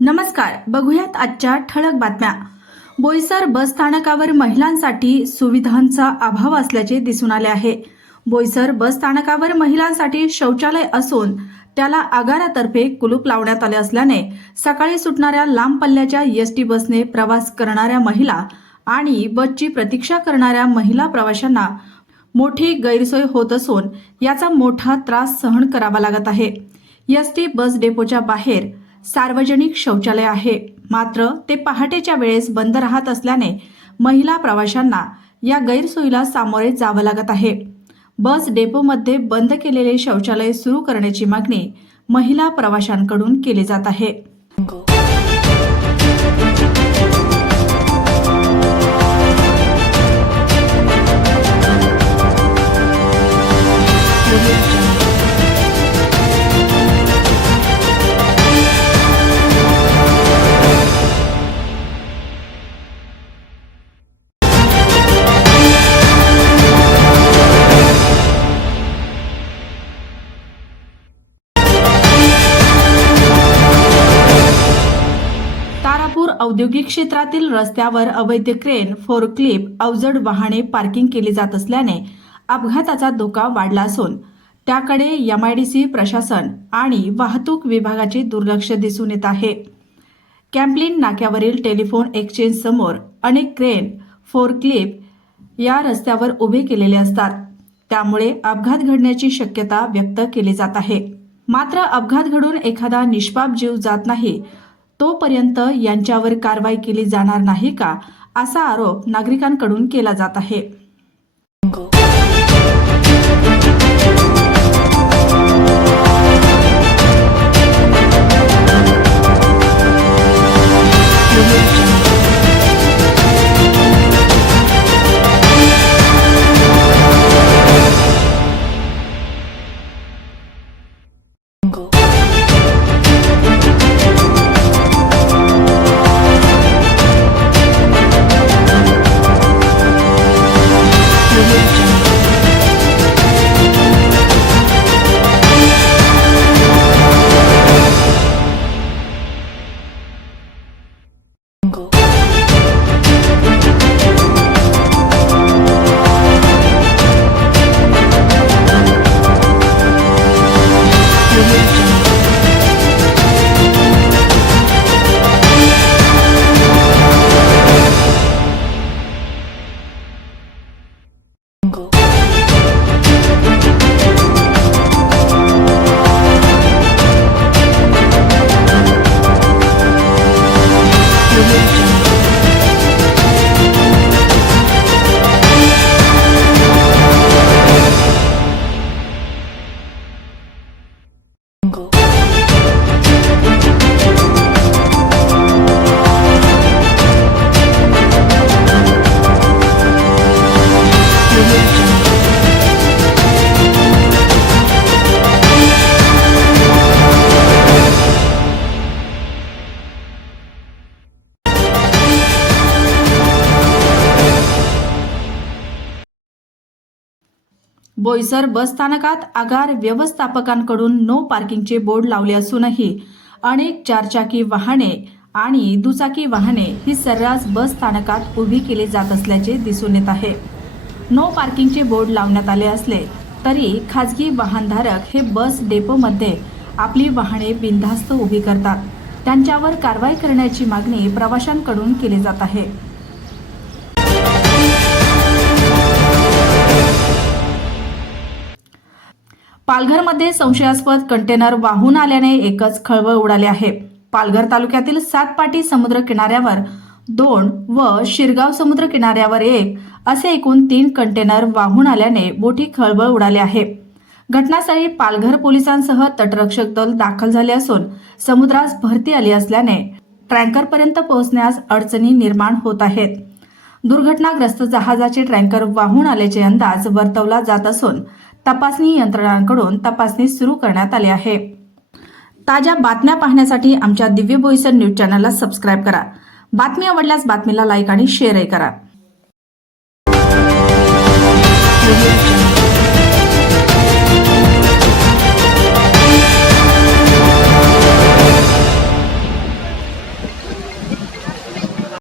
नमस्कार बघूयात आजच्या ठळक बातम्या. बोईसर बस स्थानकावर महिलांसाठी सुविधांचा अभाव असल्याचे दिसून आले आहे. बोईसर बस स्थानकावर महिलांसाठी शौचालय असून त्याला आगारातर्फे कुलूप लावण्यात आले असल्याने सकाळी सुटणाऱ्या लांब पल्ल्याच्या एस टी बसने प्रवास करणाऱ्या महिला आणि बसची प्रतीक्षा करणाऱ्या महिला प्रवाशांना मोठी गैरसोय होत असून याचा मोठा त्रास सहन करावा लागत आहे. एस टी बस डेपोच्या बाहेर सार्वजनिक शौचालय आहे. मात्र ते पहाटेच्या वेळेस बंद राहत असल्याने महिला प्रवाशांना या गैरसोयीला सामोरे जावं लागत आहे. बस डेपोमध्ये बंद केलेले शौचालय सुरू करण्याची मागणी महिला प्रवाशांकडून केली जात आहे. तारापूर औद्योगिक क्षेत्रातील रस्त्यावर अवैध क्रेन फोरक्लिप अवजड वाहने पार्किंग केली जात असल्याने अपघाताचा धोका वाढला असून त्याकडे एमआयडीसी प्रशासन आणि वाहतूक विभागाचे दुर्लक्ष दिसून येत आहे. कॅम्पलिन नाक्यावरील टेलिफोन एक्सचेंज समोर अनेक क्रेन फोरक्लिप या रस्त्यावर उभे केलेले असतात. त्यामुळे अपघात घडण्याची शक्यता व्यक्त केली जात आहे. मात्र अपघात घडून एखादा निष्पाप जीव जात नाही तोपर्यंत यांच्यावर कारवाई केली जाणार नाही का? असा आरोप नागरिकांकडून केला जात आहे. बोईसर बस स्थानकात आगार व्यवस्थापकांकडून नो पार्किंगचे बोर्ड लावले असूनही अनेक चारचाकी वाहने आणि दुचाकी वाहने ही सर्रास बस स्थानकात उभी केली जात असल्याचे दिसून येत आहे. नो पार्किंगचे बोर्ड लावण्यात आले असले तरी खाजगी वाहनधारक हे बस डेपोमध्ये आपली वाहने बिनधास्त उभी करतात. त्यांच्यावर कारवाई करण्याची मागणी प्रवाशांकडून केली जात आहे. पालघरमध्ये संशयास्पद कंटेनर वाहून आल्याने एकच खळबळ उडाली आहे. पालघर तालुक्यातील सातपाटी समुद्र किनाऱ्यावर दोन व शिरगाव समुद्र किनाऱ्यावर एक असे एकूण तीन कंटेनर वाहून आल्याने मोठी खळबळ उडाली आहे. घटनास्थळी पालघर पोलिसांसह तटरक्षक दल दाखल झाले असून समुद्रास भरती आली असल्याने ट्रँकरपर्यंत पोहोचण्यास अडचणी निर्माण होत आहेत. दुर्घटनाग्रस्त जहाजाचे ट्रँकर वाहून आल्याचे अंदाज वर्तवला जात असून तपासणी यंत्रणांकडून तपासणी सुरू करण्यात आली आहे. ताज्या बातम्या पाहण्यासाठी आमच्या दिव्य बोईसर न्यूज चॅनलला सबस्क्राईब करा. बातमी आवडल्यास बातमीला लाईक आणि शेअरही करा.